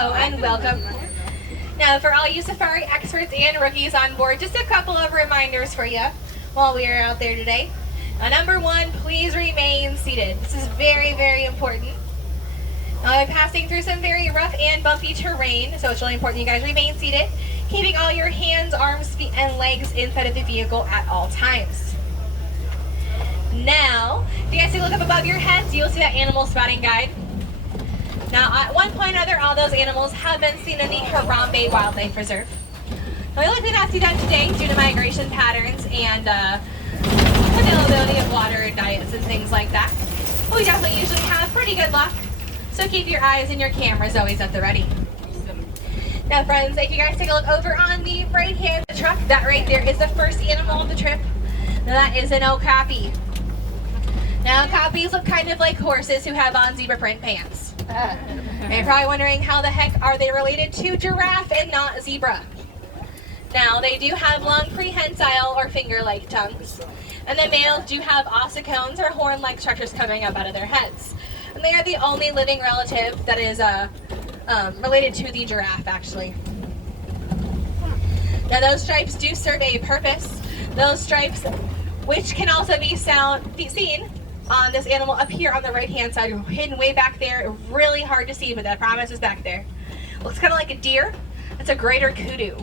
Hello and welcome. Now, for all you safari experts and rookies on board, just a couple of reminders for you while we are out there today. Number one, please remain seated. This is very, very important. I'm passing through some very rough and bumpy terrain, so it's really important you guys remain seated, keeping all your hands, arms, feet, and legs inside of the vehicle at all times. Now, if you guys take a look up above your heads, you'll see that animal spotting guide. Now, at one point or another, all those animals have been seen in the Harambe Wildlife Reserve. Now, we likely not see that today due to migration patterns and availability of water, diets, and things like that. But we definitely usually have pretty good luck, so keep your eyes and your cameras always at the ready. Now, friends, if you guys take a look over on the right hand of the truck, that right there is the first animal of the trip. Now, that is an okapi. Now, okapis look kind of like horses who have on zebra print pants. And you're probably wondering how the heck are they related to giraffe and not zebra? Now, they do have long prehensile or finger-like tongues. And the males do have ossicones or horn-like structures coming up out of their heads. And they are the only living relative that is related to the giraffe, actually. Now, those stripes do serve a purpose. Those stripes, which can also be seen on this animal up here on the right-hand side, hidden way back there, really hard to see, but I promise is back there. Looks kind of like a deer. It's a greater kudu.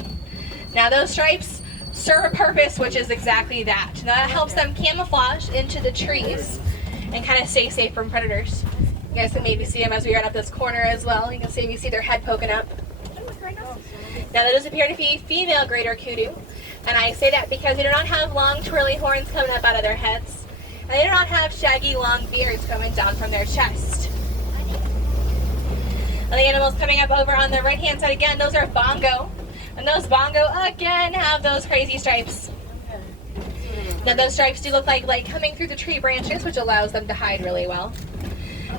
Now, those stripes serve a purpose, which is exactly that. Now, that helps them camouflage into the trees and kind of stay safe from predators. You guys can maybe see them as we run up this corner as well. You can see their head poking up. Now, that does appear to be female greater kudu, and I say that because they do not have long twirly horns coming up out of their heads, and they do not have shaggy long beards coming down from their chest. Now, the animals coming up over on the right hand side again, those are bongo, and those bongo again have those crazy stripes. Now, those stripes do look like light coming through the tree branches, which allows them to hide really well.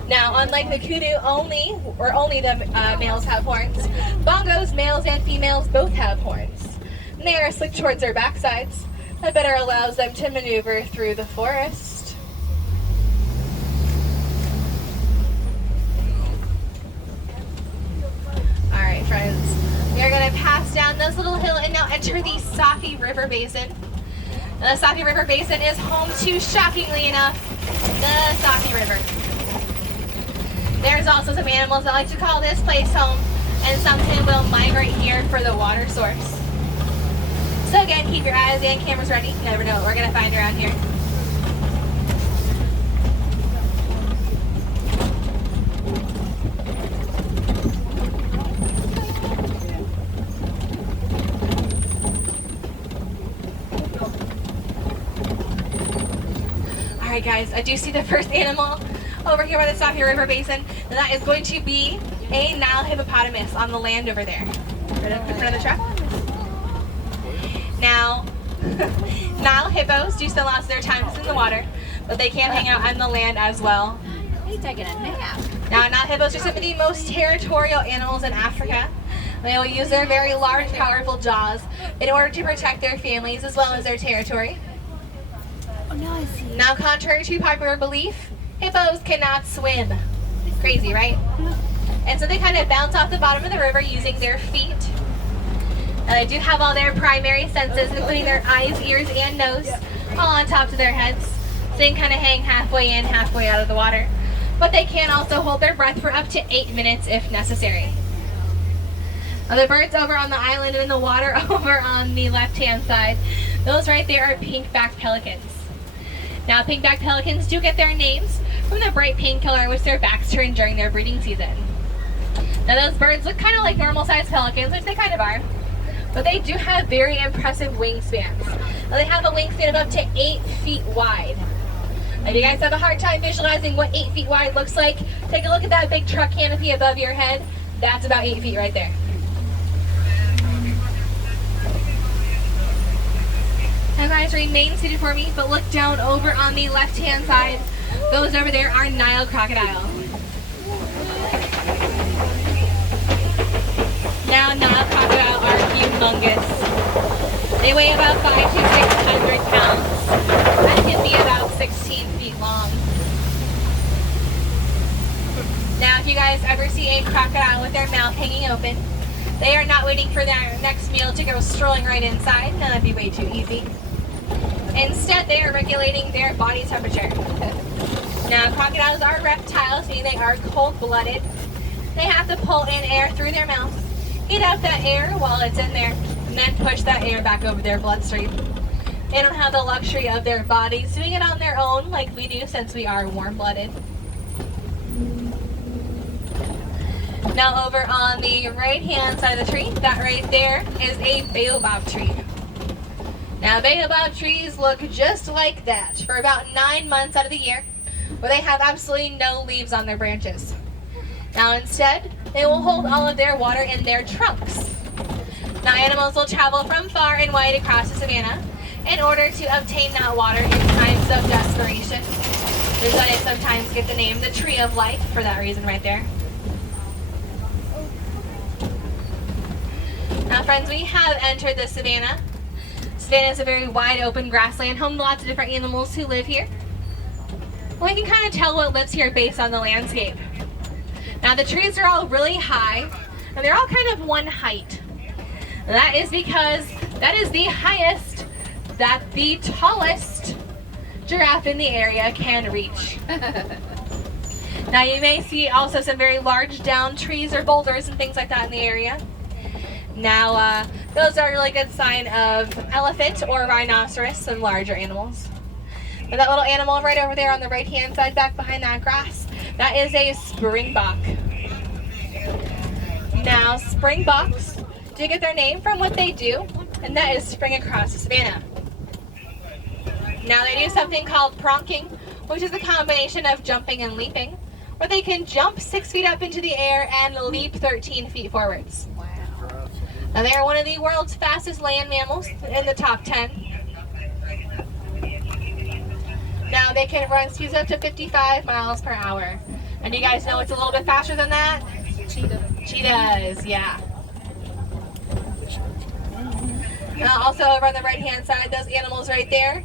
Now, unlike the kudu, only the males have horns. Bongos, males and females, both have horns. And they are slicked towards their backsides. That better allows them to maneuver through the forest. Alright, friends. We are going to pass down this little hill and now enter the Safi River Basin. Now, the Safi River Basin is home to, shockingly enough, the Safi River. There's also some animals that like to call this place home, and some will migrate here for the water source. So again, keep your eyes and cameras ready. You never know what we're going to find around here. Alright guys, I do see the first animal over here by the Safi River Basin, and that is going to be a Nile hippopotamus on the land over there. Right up in front of the truck. Now, Nile hippos do spend lots of their time in the water, but they can hang out on the land as well. He's taking a nap. Now, Nile hippos are some of the most territorial animals in Africa. They will use their very large, powerful jaws in order to protect their families as well as their territory. Oh, no, I see. Now, contrary to popular belief, hippos cannot swim. Crazy, right? And so they kind of bounce off the bottom of the river using their feet. Now, they do have all their primary senses, including their eyes, ears, and nose, all on top of their heads. So they can kind of hang halfway in, halfway out of the water. But they can also hold their breath for up to 8 minutes if necessary. Now, the birds over on the island and in the water over on the left-hand side, those right there are pink-backed pelicans. Now, pink-backed pelicans do get their names from the bright pink color in which their backs turn during their breeding season. Now, those birds look kind of like normal-sized pelicans, which they kind of are, but they do have very impressive wingspans. Now, they have a wingspan of up to 8 feet wide. If you guys have a hard time visualizing what 8 feet wide looks like, take a look at that big truck canopy above your head. That's about 8 feet right there. Now guys, remain seated for me, but look down over on the left-hand side. Those over there are Nile crocodile. Now, Nile crocodile are humongous. They weigh about 500 to 600 pounds and can be about 16 feet long. Now, Now, if you guys ever see a crocodile with their mouth hanging open, they are not waiting for their next meal to go strolling right inside. No, that'd be way too easy. Instead, they are regulating their body temperature. Now, crocodiles are reptiles, meaning they are cold-blooded. They have to pull in air through their mouth, heat up that air while it's in there, and then push that air back over their bloodstream. They don't have the luxury of their bodies doing it on their own like we do, since we are warm-blooded. Now over on the right-hand side of the tree, that right there is a baobab tree. Now baobab trees look just like that for about 9 months out of the year, where they have absolutely no leaves on their branches. Now instead, they will hold all of their water in their trunks. Now animals will travel from far and wide across the savanna in order to obtain that water in times of desperation. This is why they sometimes get the name the Tree of Life for that reason right there. Now friends, we have entered the savanna. Savanna is a very wide open grassland, home to lots of different animals who live here. We can kind of tell what lives here based on the landscape. Now the trees are all really high, and they're all kind of one height. And that is because that is the highest that the tallest giraffe in the area can reach. Now you may see also some very large downed trees or boulders and things like that in the area. Now those are a really good sign of elephant or rhinoceros, some larger animals. And that little animal right over there on the right hand side back behind that grass, that is a springbok. Now springboks do get their name from what they do, and that is spring across the savanna. Now they do something called pronking, which is a combination of jumping and leaping, where they can jump 6 feet up into the air and leap 13 feet forwards. Now they are one of the world's fastest land mammals, in the top 10. Now they can run speeds up to 55 miles per hour. And you guys know it's a little bit faster than that? Cheetahs, yeah. Also over on the right hand side, those animals right there,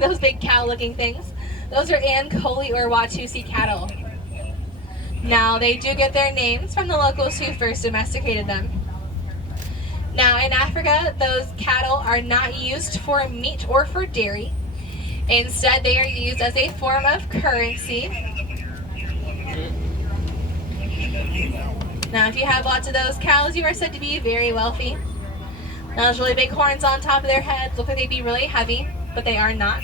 those big cow looking things, those are Ankoli or Watusi cattle. Now they do get their names from the locals who first domesticated them. Now in Africa, those cattle are not used for meat or for dairy. Instead, they are used as a form of currency. Now if you have lots of those cows, you are said to be very wealthy. Now those really big horns on top of their heads look like they'd be really heavy, but they are not.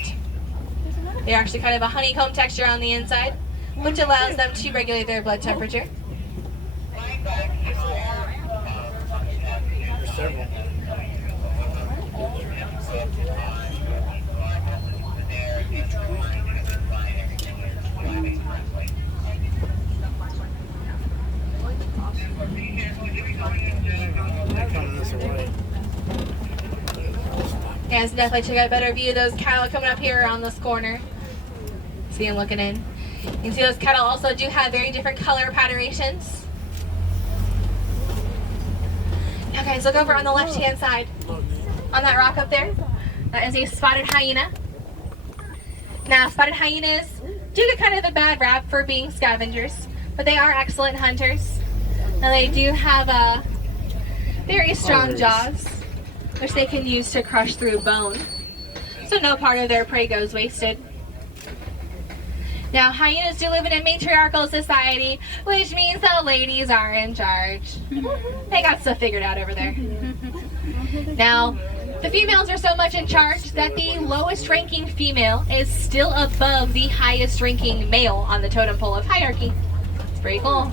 They're actually kind of a honeycomb texture on the inside, which allows them to regulate their blood temperature. Yeah, so definitely check out a better view of those cattle coming up here around this corner. See them looking in. You can see those cattle also do have very different color patternations. Okay, so look over on the left-hand side. On that rock up there, that is a spotted hyena. Now, spotted hyenas do get kind of a bad rap for being scavengers, but they are excellent hunters. Now, they do have very strong jaws, which they can use to crush through bone, so no part of their prey goes wasted. Now, hyenas do live in a matriarchal society, which means the ladies are in charge. They got stuff figured out over there. Now, the females are so much in charge that the lowest ranking female is still above the highest ranking male on the totem pole of hierarchy. It's pretty cool.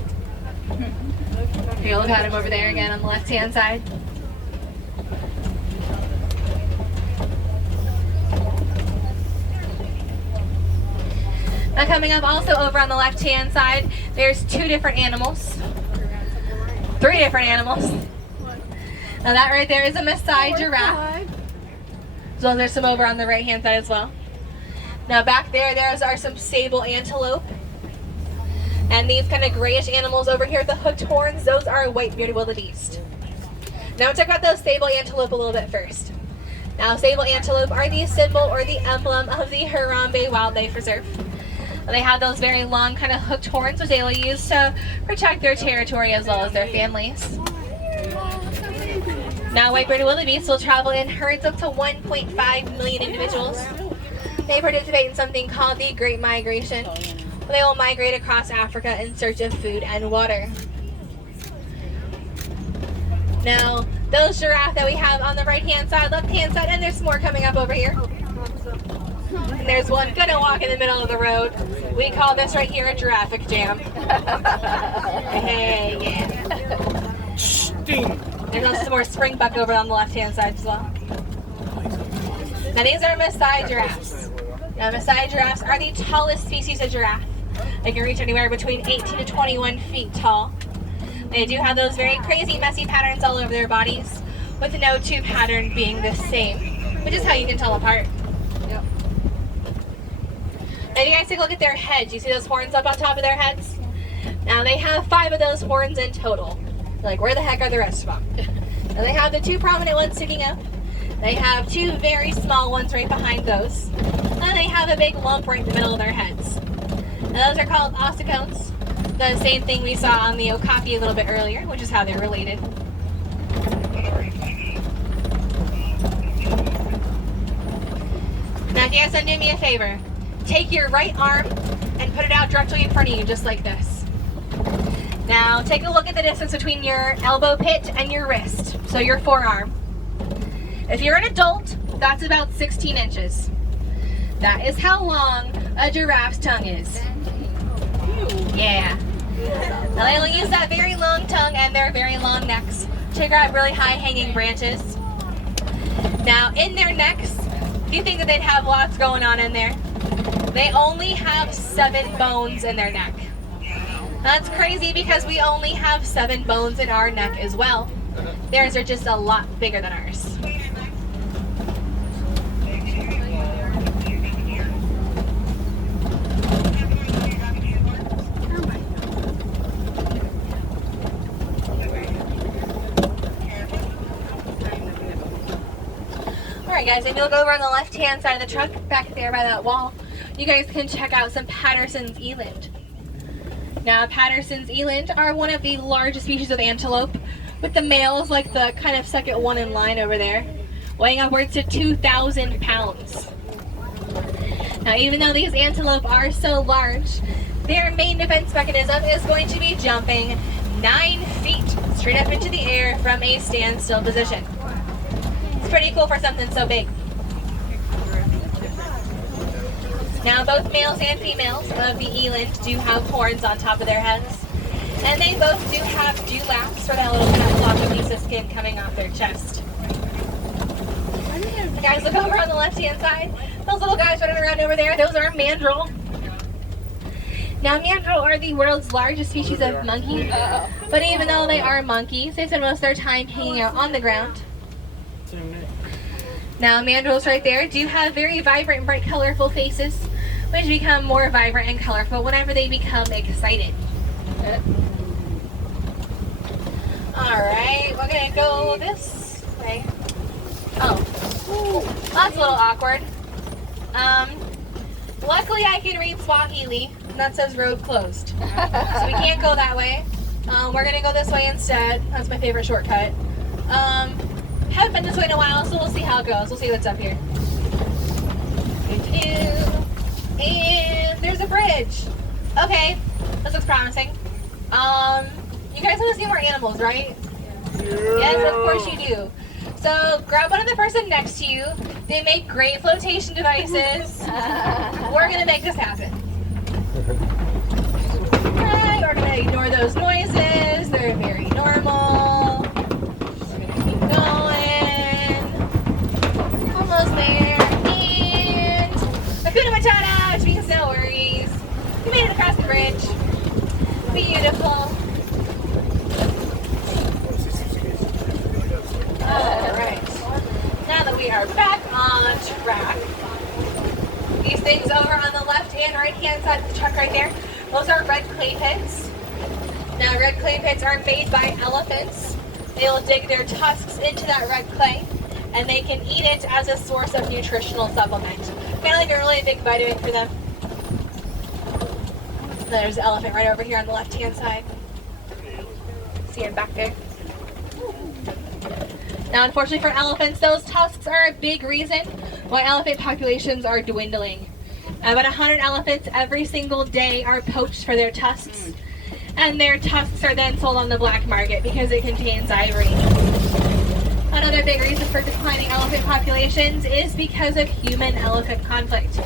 Here, look at him over there again on the left-hand side. Now coming up also over on the left-hand side, there's 2 different animals. 3 different animals. Now that right there is a Maasai giraffe. As well as there's some over on the right-hand side as well. Now back there, are some sable antelope. And these kind of grayish animals over here with the hooked horns, those are white-bearded wildebeest. Now we'll talk about those sable antelope a little bit first. Now sable antelope are the symbol or the emblem of the Harambe Wildlife Reserve. They have those very long kind of hooked horns, which they will use to protect their territory as well as their families. Now, white-bearded wildebeest will travel in herds up to 1.5 million individuals. They participate in something called the Great Migration. They will migrate across Africa in search of food and water. Now, those giraffe that we have on the right-hand side, left-hand side, and there's more coming up over here. And there's one gonna walk in the middle of the road. We call this right here a giraffic jam. Hey, yeah. Sting. There's also some more springbuck over on the left-hand side as well. Now these are Maasai giraffes. Now Maasai giraffes are the tallest species of giraffe. They can reach anywhere between 18 to 21 feet tall. They do have those very crazy messy patterns all over their bodies, with no two pattern being the same, which is how you can tell apart. Yep. Now you guys take a look at their heads. You see those horns up on top of their heads? Now they have 5 of those horns in total. Like, where the heck are the rest of them? Now they have the 2 prominent ones sticking up. They have 2 very small ones right behind those. And they have a big lump right in the middle of their heads. Now those are called ossicones. The same thing we saw on the okapi a little bit earlier, which is how they're related. Now if you guys want to do me a favor, take your right arm and put it out directly in front of you, just like this. Now take a look at the distance between your elbow pit and your wrist, so your forearm. If you're an adult, that's about 16 inches. That is how long a giraffe's tongue is. Yeah. Now they will use that very long tongue and their very long necks to grab really high hanging branches. Now in their necks, do you think that they'd have lots going on in there? They only have 7 bones in their neck. That's crazy because we only have 7 bones in our neck as well. Theirs are just a lot bigger than ours. Alright guys, if you look over on the left-hand side of the truck, back there by that wall, you guys can check out some Patterson's eland. Now, Patterson's eland are one of the largest species of antelope, with the males, like the kind of second one in line over there, weighing upwards to 2,000 pounds. Now, even though these antelope are so large, their main defense mechanism is going to be jumping 9 feet straight up into the air from a standstill position. It's pretty cool for something so big. Now, both males and females of the eland do have horns on top of their heads, and they both do have dewlaps for that little kind of floppy piece of skin coming off their chest. Guys, look over on the left-hand side. Those little guys running around over there, those are mandrill. Now, mandrill are the world's largest species of monkey, but even though they are monkeys, they spend most of their time hanging out on the ground. Now, mandrills right there do have very vibrant, bright, colorful faces, which become more vibrant and colorful whenever they become excited. Alright, we're gonna go this way. Oh, that's a little awkward. Luckily I can read Swahili, and that says road closed. So we can't go that way. We're gonna go this way instead. That's my favorite shortcut. Haven't been this way in a while, so we'll see how it goes. We'll see what's up here. And there's a bridge. Okay, this looks promising. You guys want to see more animals, right? Yes, of course you do. So grab one of the person next to you. They make great flotation devices. We're gonna make this happen. Alright, we're gonna ignore those noises. They're very normal. Keep going. Almost there. And Hakuna Matata, which means no worries. We made it across the bridge. Beautiful. Alright. Now that we are back on track, these things over on the left and right hand side of the truck right there, those are red clay pits. Now, red clay pits are made by elephants. They will dig their tusks into that red clay, and they can eat it as a source of nutritional supplement. Kind of like a really big vitamin for them. There's the elephant right over here on the left-hand side. See him back there. Now, unfortunately for elephants, those tusks are a big reason why elephant populations are dwindling. About 100 elephants every single day are poached for their tusks, and their tusks are then sold on the black market because it contains ivory. Another big reason for declining elephant populations is because of human-elephant conflict.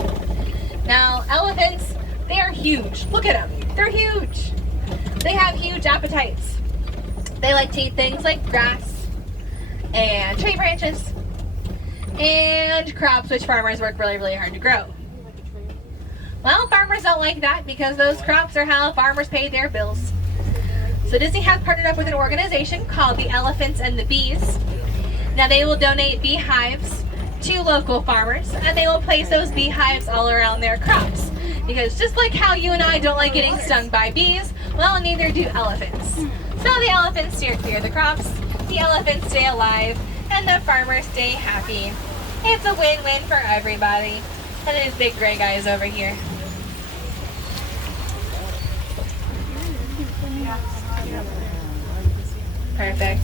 Now, elephants, they are huge. Look at them. They're huge. They have huge appetites. They like to eat things like grass and tree branches and crops, which farmers work really, really hard to grow. Well, farmers don't like that because those crops are how farmers pay their bills. So Disney has partnered up with an organization called the Elephants and the Bees. Now they will donate beehives to local farmers, and they will place those beehives all around their crops. Because just like how you and I don't like getting stung by bees, well, neither do elephants. So the elephants steer clear of the crops, the elephants stay alive, and the farmers stay happy. It's a win-win for everybody. And then his big gray guy is over here. Perfect.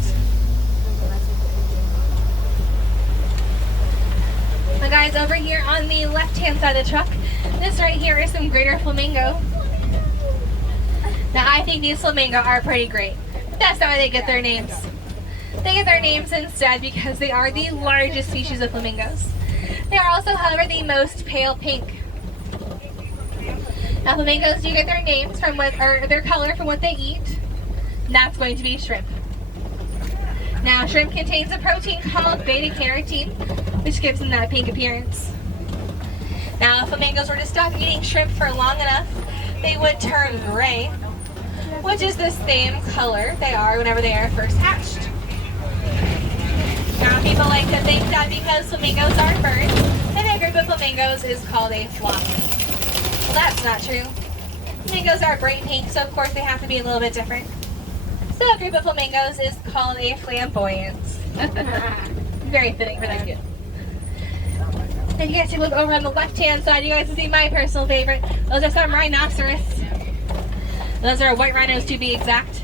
Now guys, over here on the left-hand side of the truck, this right here is some greater flamingo. Now I think these flamingo are pretty great. That's not why they get their names. They get their names instead because they are the largest species of flamingos. They are also, however, the most pale pink. Now flamingos do get their names from their color from what they eat. And that's going to be shrimp. Now shrimp contains a protein called beta carotene, which gives them that pink appearance. Now if flamingos were to stop eating shrimp for long enough, they would turn gray, which is the same color they are whenever they are first hatched. Now people like to think that because flamingos are birds, then a group of flamingos is called a flock. Well, that's not true. Flamingos are bright pink, so of course they have to be a little bit different. So a group of flamingos is called a flamboyance. Very fitting for them too. And you guys take a look over on the left-hand side, you guys can see my personal favorite. Those are some rhinoceros. Those are white rhinos to be exact.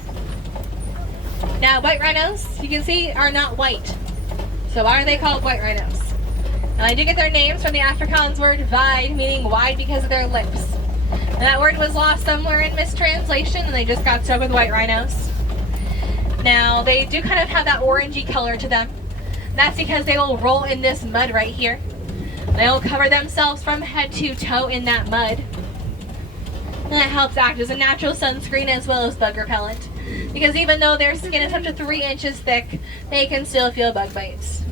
Now white rhinos, you can see, are not white. So why are they called white rhinos? Now they do get their names from the Afrikaans word wide, meaning wide because of their lips. And that word was lost somewhere in mistranslation and they just got stuck with white rhinos. Now they do kind of have that orangey color to them. And that's because they will roll in this mud right here. They will cover themselves from head to toe in that mud. And that helps act as a natural sunscreen as well as bug repellent. Because even though their skin is up to 3 inches thick, they can still feel bug bites.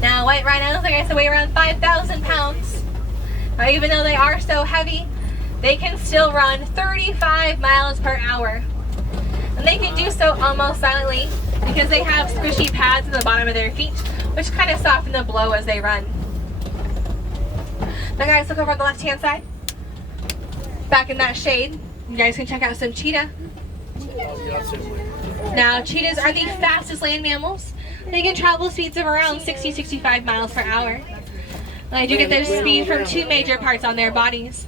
Now white rhinos, like I said, weigh around 5,000 pounds. Now, even though they are so heavy, they can still run 35 miles per hour. And they can do so almost silently because they have squishy pads in the bottom of their feet, which kind of soften the blow as they run. Now guys, look over on the left-hand side. Back in that shade, you guys can check out some cheetah. Now, cheetahs are the fastest land mammals. They can travel speeds of around 60-65 miles per hour. And they do get their speed from 2 major parts on their bodies,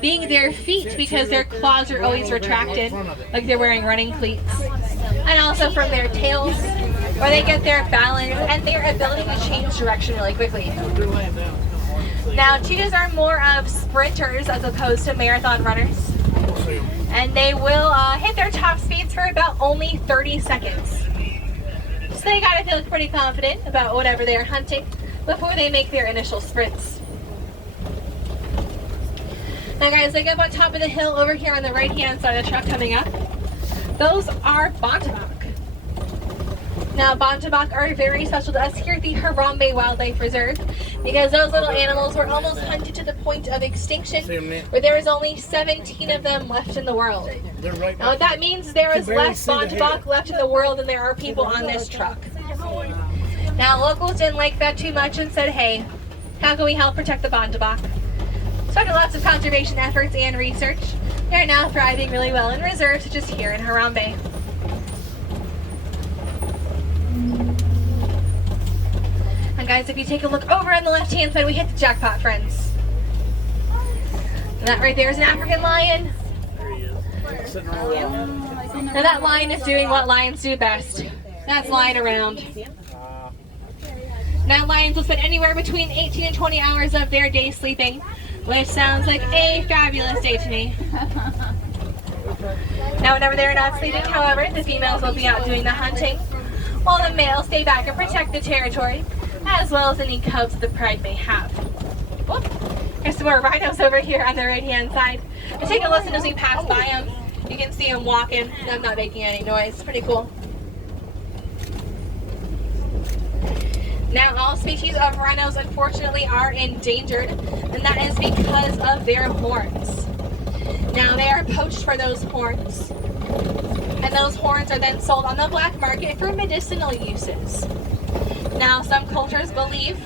being their feet because their claws are always retracted, like they're wearing running cleats. And also from their tails, where they get their balance and their ability to change direction really quickly. Now, cheetahs are more of sprinters as opposed to marathon runners. And they will hit their top speeds for about only 30 seconds. So they gotta feel pretty confident about whatever they're hunting before they make their initial sprints. Now guys, they get up on top of the hill over here on the right-hand side of the truck coming up. Those are bontebok. Now, bontebok are very special to us here at the Harambe Wildlife Reserve because those little animals were almost hunted to the point of extinction, where there is only 17 of them left in the world. Now, what that means is there is less bontebok left in the world than there are people on this truck. Now, locals didn't like that too much and said, hey, how can we help protect the bontebok? Started lots of conservation efforts and research. They're now thriving really well in reserves such as here in Harambe. guys, if you take a look over on the left-hand side, we hit the jackpot, friends. And that right there is an African lion. There he is. Sitting right around. Now that lion is doing what lions do best. That's lying around. Now lions will spend anywhere between 18 and 20 hours of their day sleeping, which sounds like a fabulous day to me. Now whenever they're not sleeping, however, the females will be out doing the hunting, while the males stay back and protect the territory, as well as any cubs the pride may have. Whoop. There's some more rhinos over here on the right-hand side. And take a listen as we pass by them. You can see them walking, and I'm not making any noise. It's pretty cool. Now, all species of rhinos, unfortunately, are endangered, and that is because of their horns. Now, they are poached for those horns, and those horns are then sold on the black market for medicinal uses. Now, some cultures believe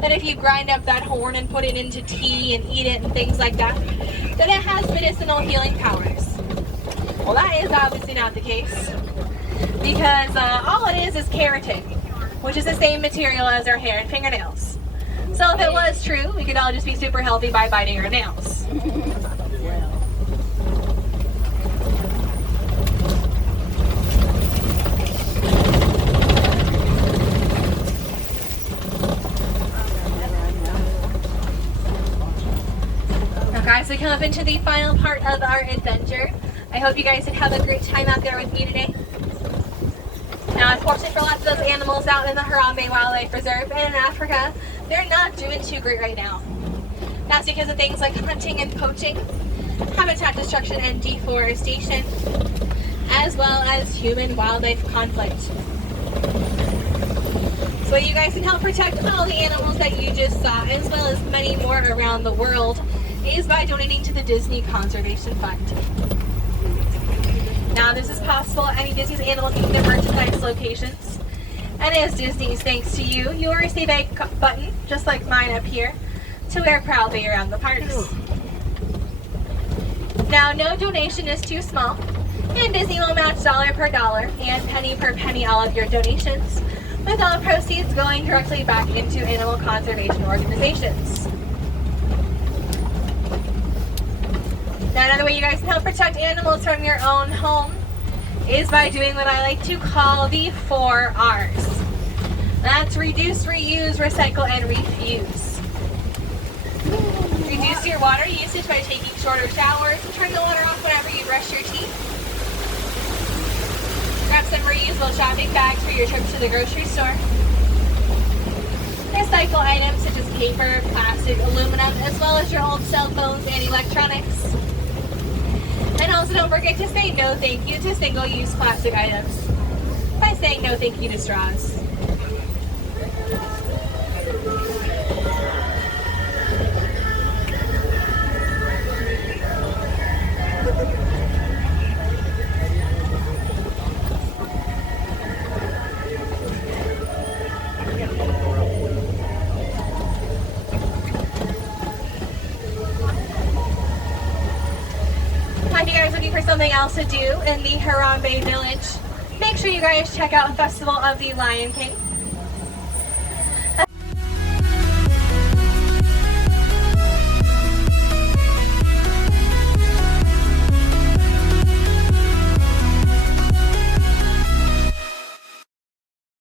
that if you grind up that horn and put it into tea and eat it and things like that, that it has medicinal healing powers. Well, that is obviously not the case, because all it is keratin, which is the same material as our hair and fingernails. So if it was true, we could all just be super healthy by biting our nails. Now guys, we come up into the final part of our adventure. I hope you guys did have a great time out there with me today. Now, unfortunately for lots of those animals out in the Harambe Wildlife Reserve and in Africa, they're not doing too great right now. That's because of things like hunting and poaching, habitat destruction and deforestation, as well as human-wildlife conflict. So you guys can help protect all the animals that you just saw, as well as many more around the world, is by donating to the Disney Conservation Fund. Now, this is possible at any Disney's Animal Kingdom merchandise locations. And as Disney's thanks to you, you'll receive a button, just like mine up here, to wear proudly around the parks. Now, no donation is too small, and Disney will match dollar per dollar and penny per penny all of your donations, with all proceeds going directly back into animal conservation organizations. Now, another way you guys can help protect animals from your own home is by doing what I like to call the 4 R's. That's reduce, reuse, recycle, and refuse. Reduce your water usage by taking shorter showers and turn the water off whenever you brush your teeth. Grab some reusable shopping bags for your trip to the grocery store. Recycle items such as paper, plastic, aluminum, as well as your old cell phones and electronics. And also don't forget to say no thank you to single-use plastic items by saying no thank you to straws. If you guys are looking for something else to do in the Harambe village, make sure you guys check out Festival of the Lion King.